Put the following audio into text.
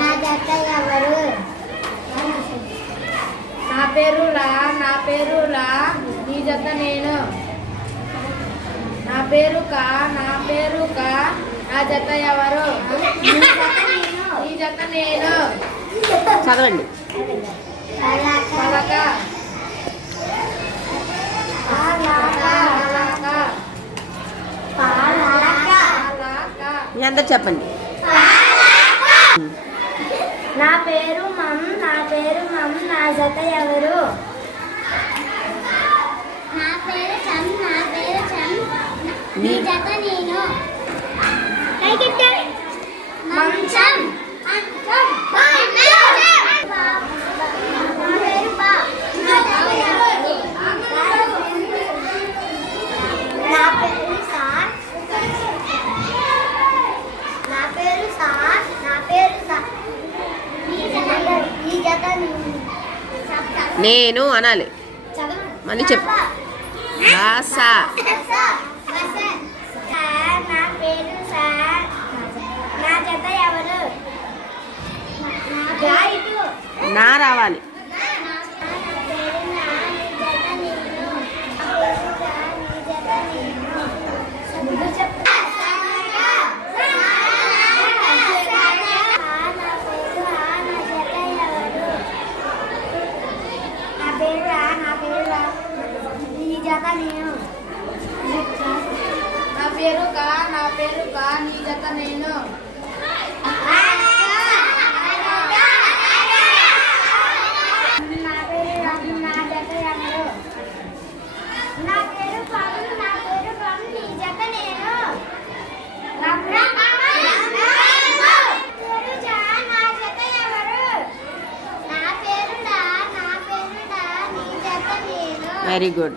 నా జత ఎవరు? నా పేరు రా నీ జత నేను. నా పేరు కా నా జత ఎవరు? నీ జత నేను. చదవండి. పలక మీ అందరు చెప్పండి. నా పేరు మమ్ నా జత ఎవరు? నా పేరు చమ్ నీ జత నేను. మంచం నేను అనాలి. మళ్ళీ చెప్పు. భాష. నా పేరు సార్ నా జత ఎవరు? నా రావాలి. నా పేరు కా నీ జత నేను. Very good.